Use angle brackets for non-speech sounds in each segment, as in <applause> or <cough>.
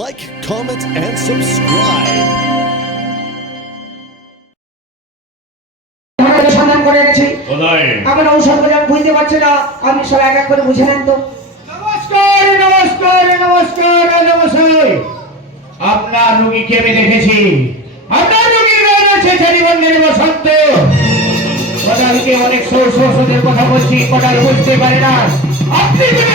Like, comment, and subscribe. করে আমার ঔষধ আমি বুঝতে পারছি না। আপনি সব এক এক করে বুঝে নেন তো। নমস্কার নমস্কার নমস্কার নমস্কার। আপনার রুগীকে আমি দেখেছি। আপনার রুগীর রোগ আছে চারিবন্ধের বসন্ত অনেক সৌর কথা বলছি কদাল বুঝতে পারে না। আপনি যদি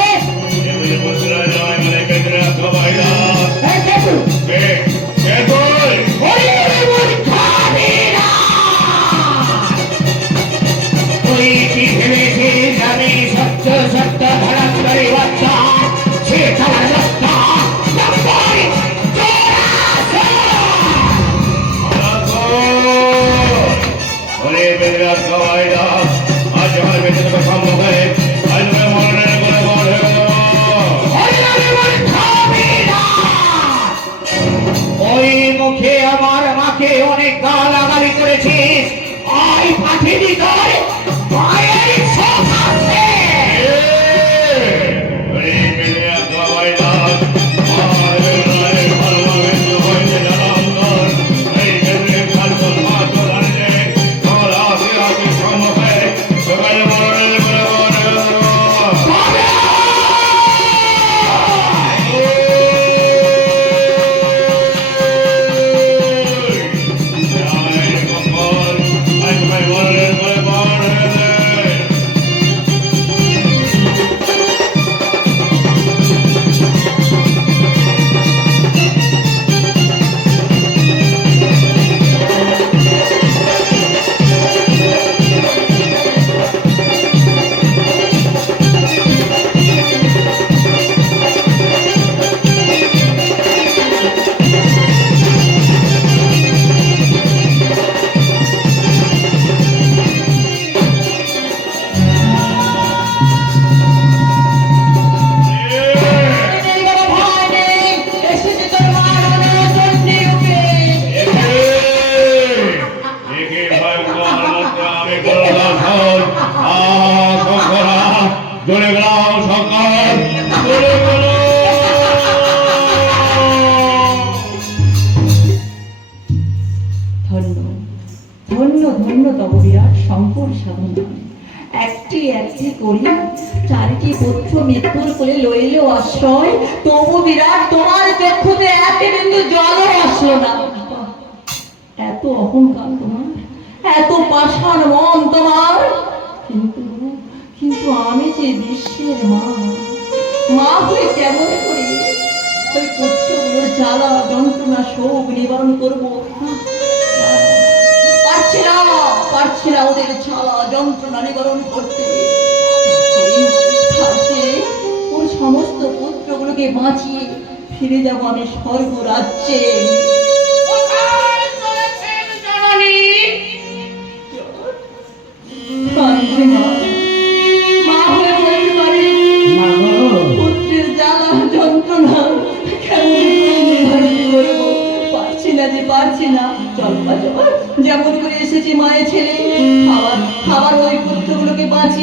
একটি করি চারিটি পুত্র মৃত্যুর কোলে লইল আশ্রয়, তবু বিরাট তোমার চক্ষুতে এক বিন্দু জলও আসলো না। এত অহংকার তোমার, এত পাষাণ মন তোমার। কিন্তু কিন্তু আমি যে বিশ্বের মা মা হয়ে কেমন করে ওই পুত্রগুলোর জ্বালা, যন্ত্রণা, শোক নিবারণ করব? পারছি না পারছি না ওদের জ্বালা, যন্ত্রণা নিবারণ করতে। ভাবছি, ওর সমস্ত পুত্রগুলোকে বাঁচিয়ে ফিরে যাব আমি স্বর্গ যেমন করে এসেছি মায়ের ছেলে খাবার খাবার ওই পুত্রগুলোকে বাঁচিয়ে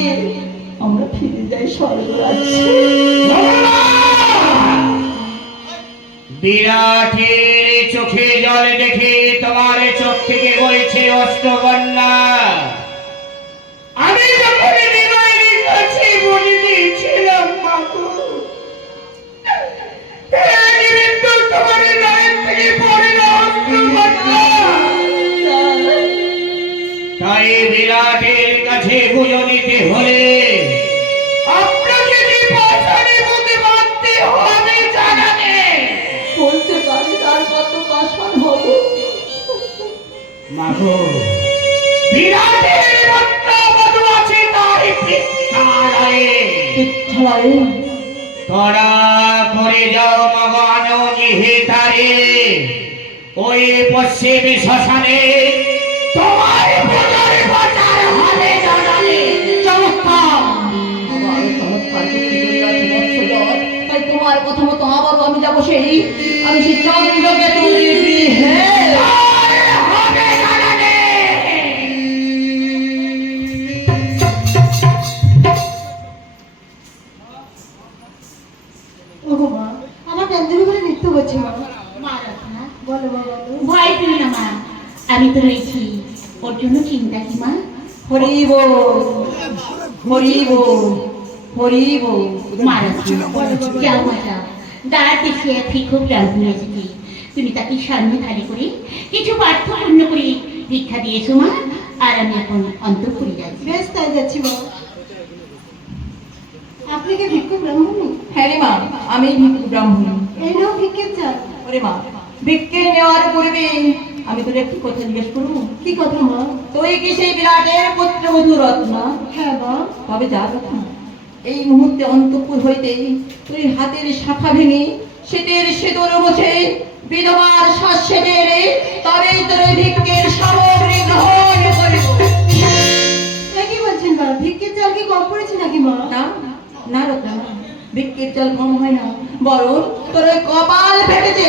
বিরাটের চোখে জল দেখে তোমার চোখ থেকে বইছে অষ্টকন্যা। মাগো। বিরাটের রত্ন মধু আছে তার পিঠালয়ে পিঠালয়ে করে যাও মগান নিহিতারে। ওই পশ্চিম শ্মশানে তোমার পুজোর প্রচার হবে চমৎকার! তাই কথা মতো আমি যাব সেই আমি সেই চাঁদ করছে আমি তো রয়েছি ওর জন্য চিন্তা কি মা হরিব হরিব হরিব মা যাও মা যাও দাঁড়াতে সে ঠিক খুব ক্লান্ত তুমি তাকে সামনে খালি করে কিছু পার্থ পূর্ণ করে ভিক্ষা দিয়েছ মা আর আমি এখন অন্তঃপুরে যাচ্ছি বেশ তাই যাচ্ছি মা আপনি কি ভিক্ষু ব্রাহ্মণী হ্যাঁ রে মা আমি ভিক্ষু ব্রাহ্মণ। এই নাও ভিক্ষের চাল। ওরে মা ভিক্ষে নেওয়ার পূর্বে আমি তোর একটি কথা জিজ্ঞেস করব? কি কথা মা? তুই কি সেই বিরাটের পুত্রবধূ রত্না হ্যাঁ মা। তবে যা রত্না এই মুহূর্তে অন্তপুর হইতে তুই হাতের শাখা ভেঙে শীতের সিঁদুর মুছে বিধবার শ্বাসে নেড়ে তবে তোর ভিক্ষের সামগ্রী গ্রহণ করিব কি বলছেন মা? ভিক্ষের চাল কি কম পড়েছে নাকি মা? না না রত্না ভিক্ষের চাল কম হয় না। বরং তোর কপাল ফেটেছে।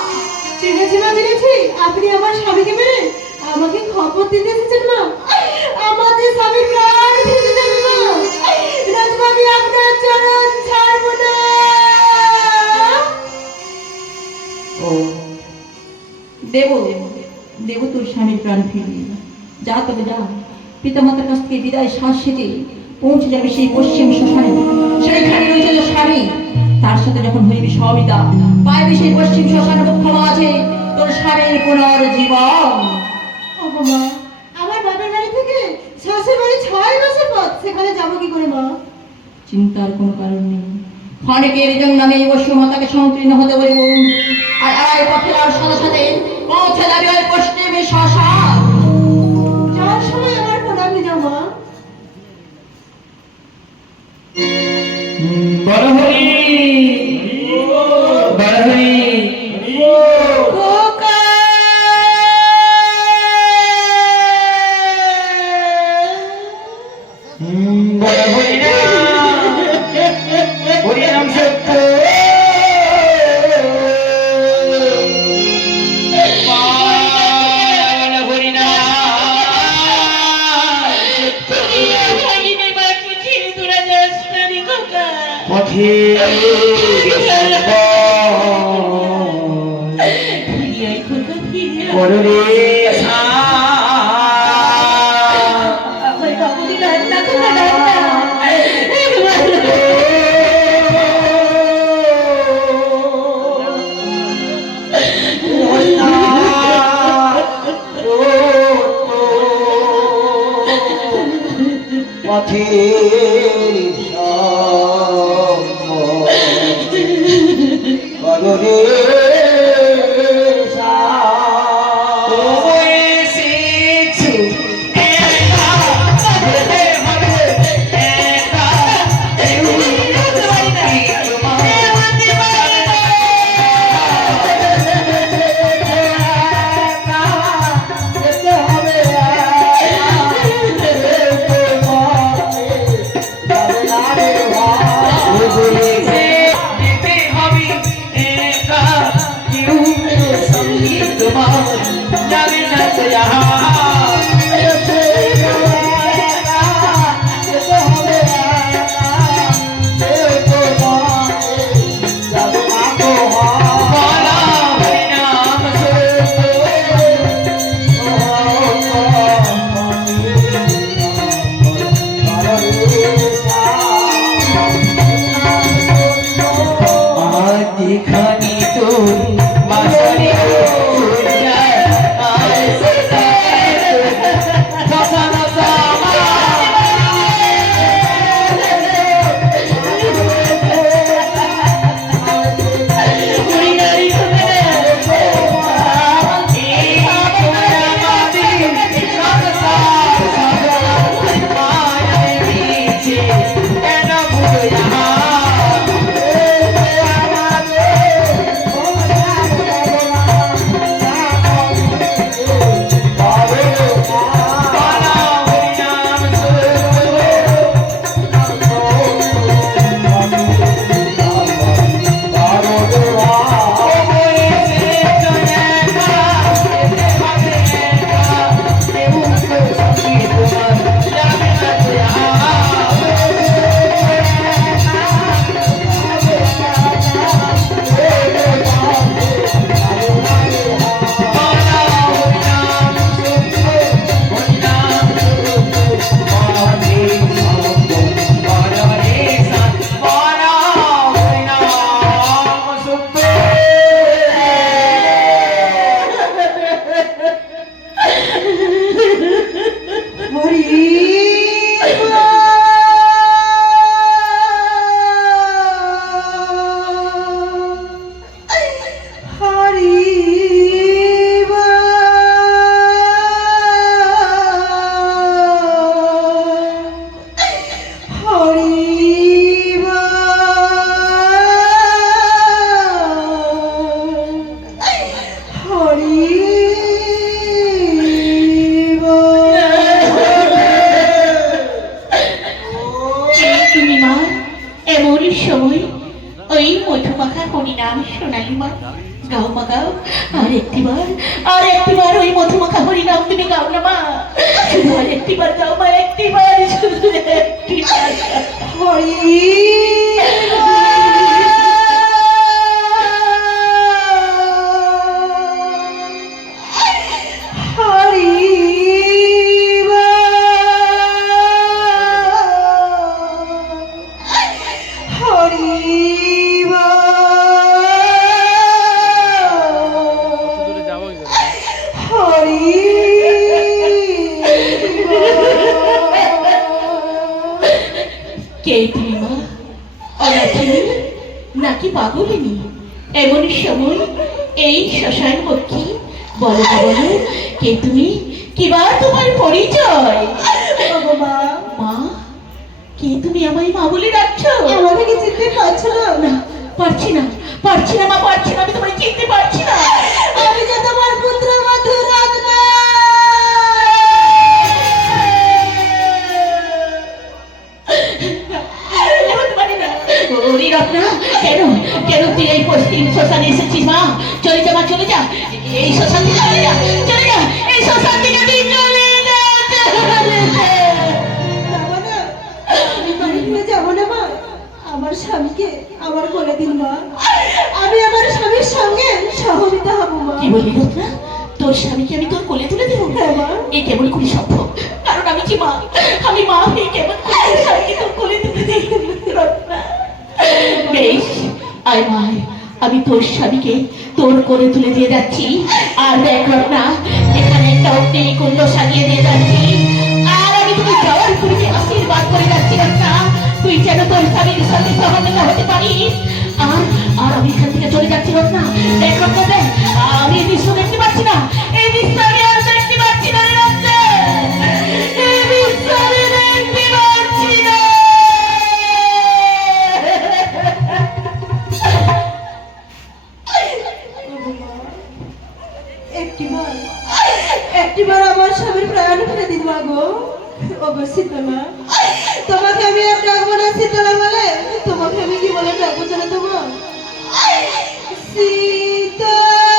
চিনেছি মা চিনেছি আপনি আমার স্বামীকে মেরে আমাকে খবর দিতে এসেছেন মা আমাদের স্বামীর প্রাণ না। দেব দেব তোর স্বামীর প্রাণ ফিরিয়ে। যা তবে যা, পিতামাতার কাছ থেকে পৌঁছে যাবে সেই পশ্চিম শ্মশানে। সেইখানে রয়েছে স্বামী। তার সাথে যখন হইবি সবিতা পাইবি সেই পশ্চিম শ্মশানে মুখ্য আছে তোর স্বামীর পুনর্জীবন আমার বাবার বাড়ি থেকে শ্বশুর বাড়ি ছয় মাসের পথ সেখানে যাব কি করে মা? চিন্তার কোনো কারণ নেই। ক্ষণিকের জন্য আমি এই বসুমতাকে সংকীর্ণ হতে বলিব। আর আড়াই পথে আর সাথে সাথে পৌঁছে যাবে ওই পশ্চিমী শ্মশান পথে <laughs> জন্যে নয় এমন সময় ওই মধুমাখা হরিনাম সোনালি মা, গাও মা, গাও আর একটিবার আর একটিবার ওই মধুমাখা হরিনাম তুমি গাও না মা, শুধু আর একটিবার গাও মা একটিবার একটিবার হরি! কে তুমি? কিবা তোমার পরিচয়? মা কে তুমি আমায় মা বলে ডাকছো? আমাকে কি চিনতে পারছ না। পারছি না পারছি না মা পারছি না আমি তোমায় চিনতে পারছি না। আমি যে তোমার পুত্র কেন কেন তুই এই পশ্চিম শ্মশানে এসেছিস মা? চলে যা মা চলে যা। এই শ্মশান চলে যা চলে যা। মা আমার স্বামীকে আমার কোলে দিন মা আমি আমার স্বামীর সঙ্গে সহমিতা হব মা কি বলি রত্না? তোর স্বামীকে আমি তোর কোলে তুলে দেবো? এ কেমন করে সম্ভব কারণ আমি কি মা? আমি মা হয়ে কেমন করে স্বামীকে তোর কোলে তুলে দিই রত্না। বেশ আয় মায় আমি তোর স্বামীকে তোর কোলে তুলে দিয়ে যাচ্ছি। আর দেখ রত্না কুণ্ড সাজিয়ে দিয়ে যাচ্ছি। আর আমি করে যাচ্ছি না, তুই যেন তোর স্বামীর সাথে পারিস। আর আর আমি এখান থেকে চলে যাচ্ছি না দেখ আমি এই দৃশ্য দেখতে পাচ্ছি না। এই দৃশ্য স্বামীর ফেলে দিন মা গো। ওগো শীতলা। তোমাকে আমি আর ডাকবো না শীতলা বলে? তোমাকে আমি কি বলে ডাকবো জানো তোমার? জয়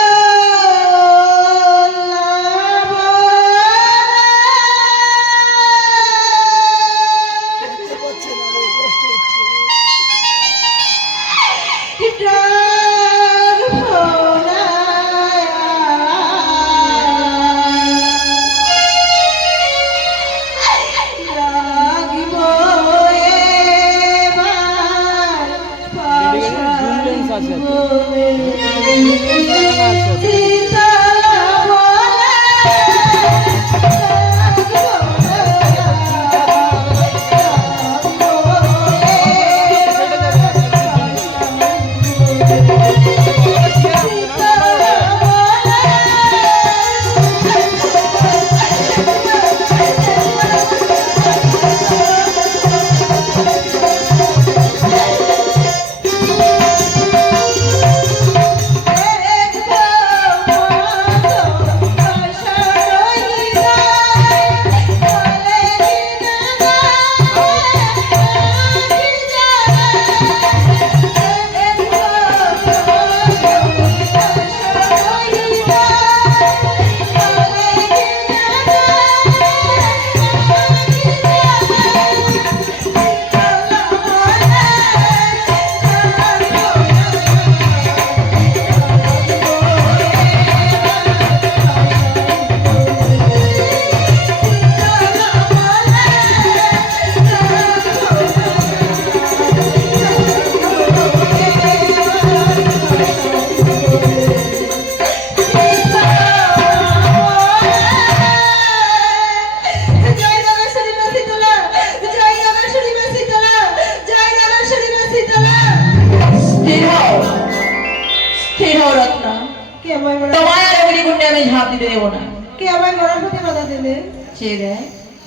আমি ঝাঁপ দিতে দেবো না। কে আমায় মরার প্রতি বাধা দেবে? চেয়ে দেয়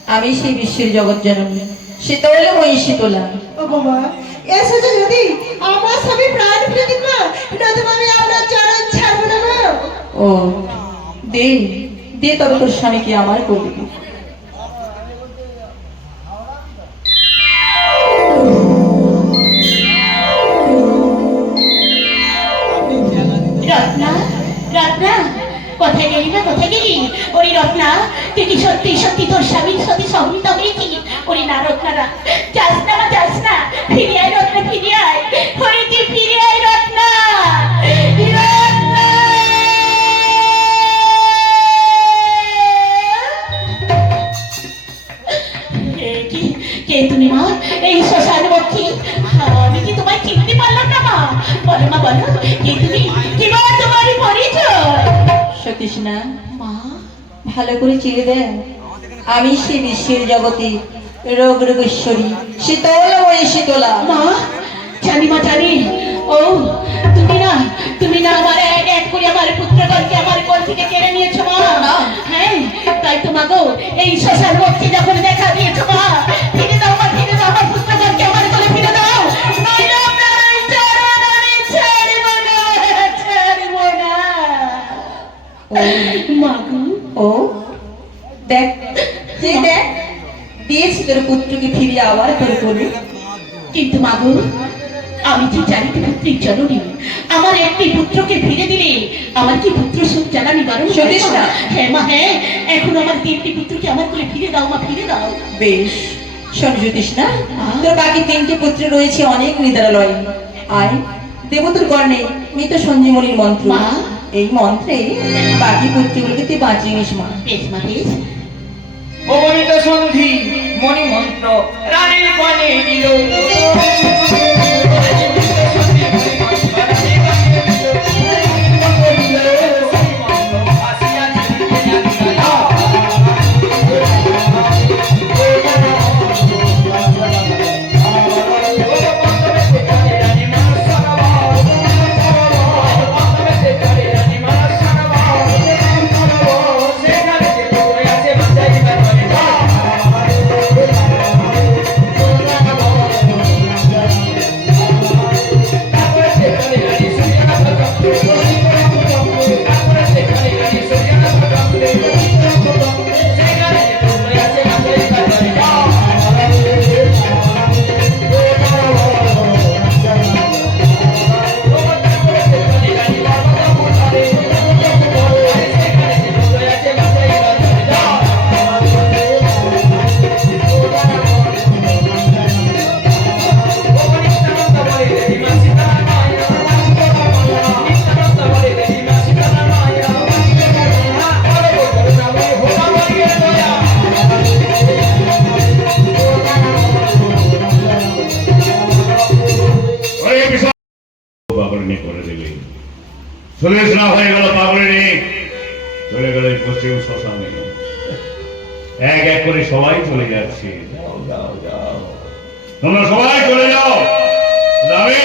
আমি সেই বিশ্বের জগৎ জননী। শীতলে মই শীতলা। ও বাবা যদি? আমার প্রাণ ফিরে আমি আপনার চরণ ছাড়বো না ও দে দে তবে তোর স্বামীকে আমার করবি কোথায় গেলি না কোথায় গেলি? ওরে রত্না, তুই কি সত্যি সত্যি তোর স্বামীর সাথে সম্মিলিত হয়েছি ওরে না রত্না, না। যাস না মা, যাস না। ফিরে আয় রত্না, ফিরে আয়। ওরে তুই ফিরে আয় রত্না। কি তুমি মা? এই শ্মশান বক্ষী আমি কি তোমায় চিনতে পারলাম না মা? বলো মা, বলো। কে তুমি না মা ভালো করে চিনে দেন। আমি সে বিশ্বের জগতে রোগ রোগেশ্বরী শীতল ওই শীতলা। মা জানি মা জানি। ও তুমি না তুমি না আমার এক এক করে আমার পুত্রগণকে আমার কোল থেকে কেড়ে নিয়েছো মা। হ্যাঁ তাই তো মা গো এই শ্মশান মূর্তি যখন দেখা দিয়েছ মা ফিরে দেখ যে দেখ দিয়েছি তোর পুত্রকে ফিরিয়ে আবার তোর কিন্তু মাগো আমি যে চারিটি পুত্রের জননী আমার একটি পুত্রকে ফিরে দিলে আমার কি পুত্র সুখ জ্বালানি বারণ শুনিস না? হ্যাঁ মা হ্যাঁ এখন আমার তিনটি পুত্রকে আমার করে ফিরে দাও মা ফিরে দাও। বেশ শোন তোর বাকি তিনটি পুত্র রয়েছে অনেক নিদারালয়। আয় দেবতুর কর্ণে মৃত সঞ্জীবনীর মন্ত্র। এই মন্ত্রে বাকি পুত্রগুলোকে তুই বাঁচিয়ে নিস মা। বেশ মা বেশ। অগণিত সন্ধি মণিমন্ত্র রানীর পানে দিল সুরেশ না হয়ে গেল পাগলিনী চলে গেল পশ্চিম শ্মশানে এক এক করে সবাই চলে যাচ্ছে তোমরা সবাই চলে যাও যাবে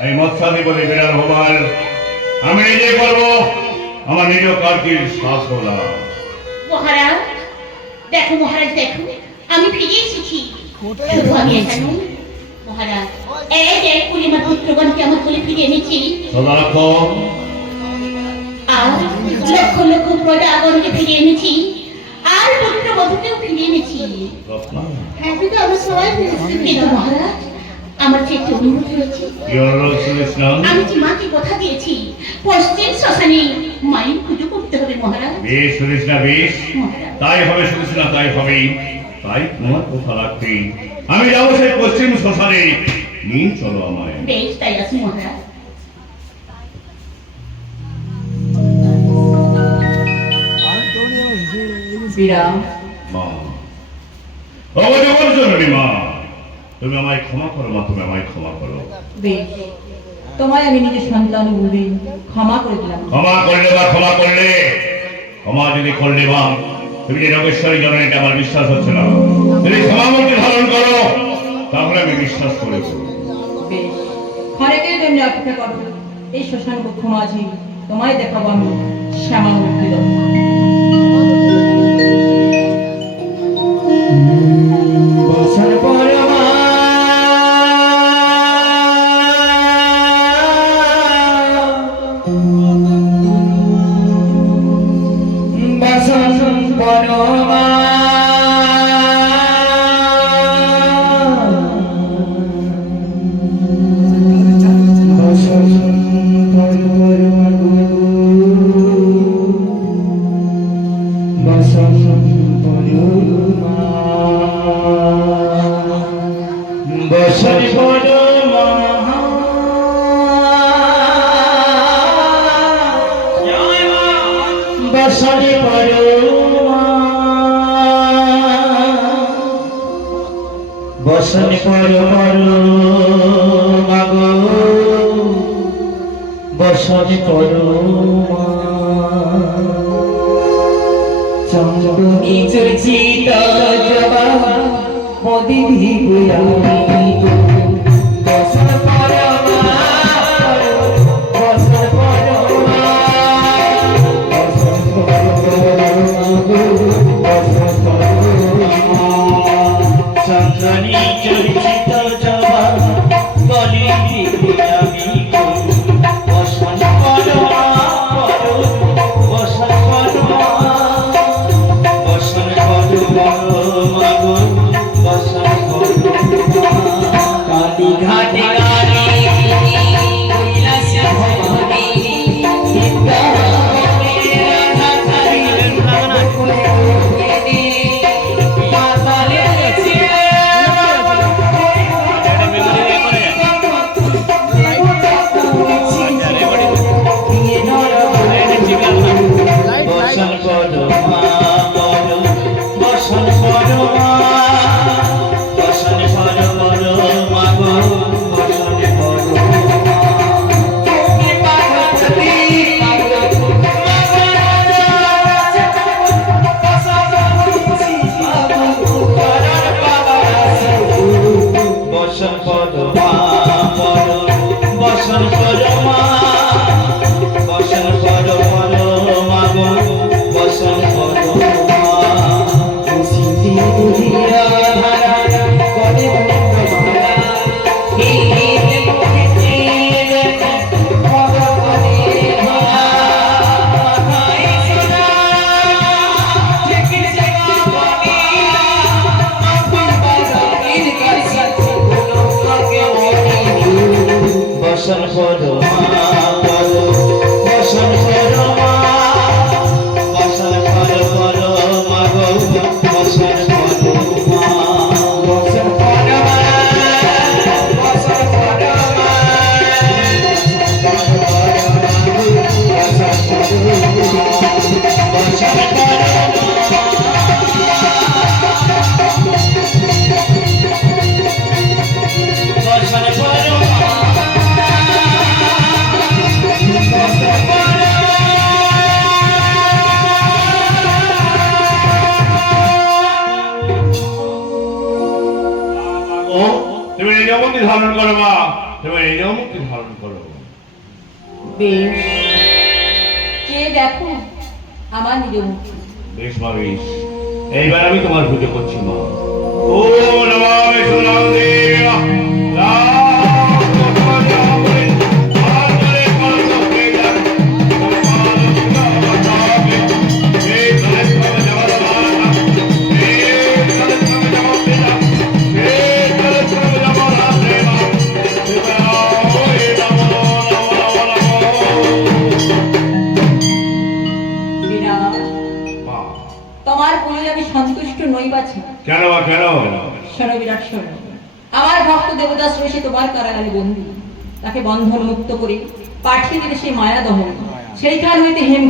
আমি মৎস্যাদি বলে বিরাট ভগবান আমি নিজে করব আমার নিজ কার্যের শ্বাস হলাম মহারাজ দেখো মহারাজ দেখো। আমি ফিরে এসেছি। আমি একা নই। মহারাজ এক এক করে পুত্রগণকে আমার কোলে ফিরে এনেছি আর লক্ষ লক্ষ প্রজাগণকে ফিরে এনেছি আর পুত্র বধূকেও ফিরে এনেছি হ্যাঁ কিন্তু আমরা সবাই ফিরেছি মহারাজ আমার যে একটি অনুরোধ রয়েছে কি অনুরোধ সুরেশ নাম আমি যে মাকে কথা দিয়েছি পশ্চিম শ্মশানে মায়ের পুজো করতে হবে মহারাজ। বেশ সুরেশ না বেশ। তাই হবে না তাই হবে তাই তোমার কথা রাখতে আমি যাব সেই পশ্চিম শ্মশানে। নিয়ে চলো আমায়। বেশ তাই আছে মহারাজ। বিরাম। মা অবজীবন জননী মা তুমি আমায় ক্ষমা করো মা তুমি আমায় ক্ষমা করো। বেশ তোমায় আমি নিজের সন্তান বলে ক্ষমা করে দিলাম। ক্ষমা করলে বা ক্ষমা করলে ক্ষমা যদি করলে বা তুমি যে জানো এটা, আমার বিশ্বাস হচ্ছে না। যদি সমাবর্তী ধারণ করো, তাহলে আমি বিশ্বাস করে করব বেশ। ক্ষণিকের জন্য অপেক্ষা করো। এই শ্মশান কক্ষ মাঝি, তোমায় দেখাবো আমি শ্যামা মুক্তি বসন Quando for eu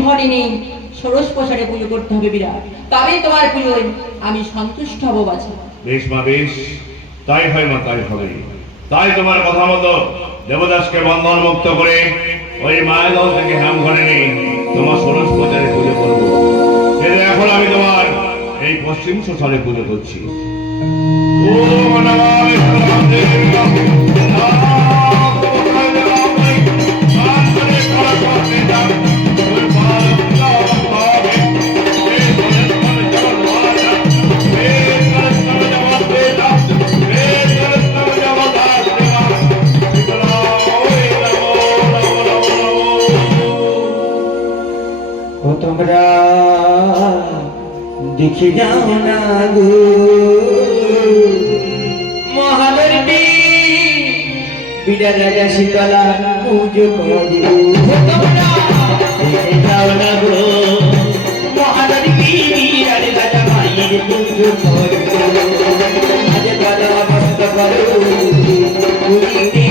ঘরে নেই। ষোড়শ প্রসারে পুজো করতে হবে বিরাট। তবে তোমার পুজোয় আমি সন্তুষ্ট হব, বাছা। বেশ মা, বেশ। তাই হয় মা, তাই হবে। তাই তোমার কথা মতো দেবদাসকে বন্ধন মুক্ত করে ওই মায়াদল থেকে হ্যাম ঘরে নেই তোমার ষোড়শ প্রচারে পুজো করব। এখন আমি তোমার এই পশ্চিম শোষণে পুজো করছি। ও মানব মুছে যাও না গো। মহাদেবী বিরা রাজা শীতলা পুজো করে দিব। যাও না গো। মহাদেবী বিরা রাজা মায়ের পুজো করে করো আজ বলা বস্ত করো। পুরী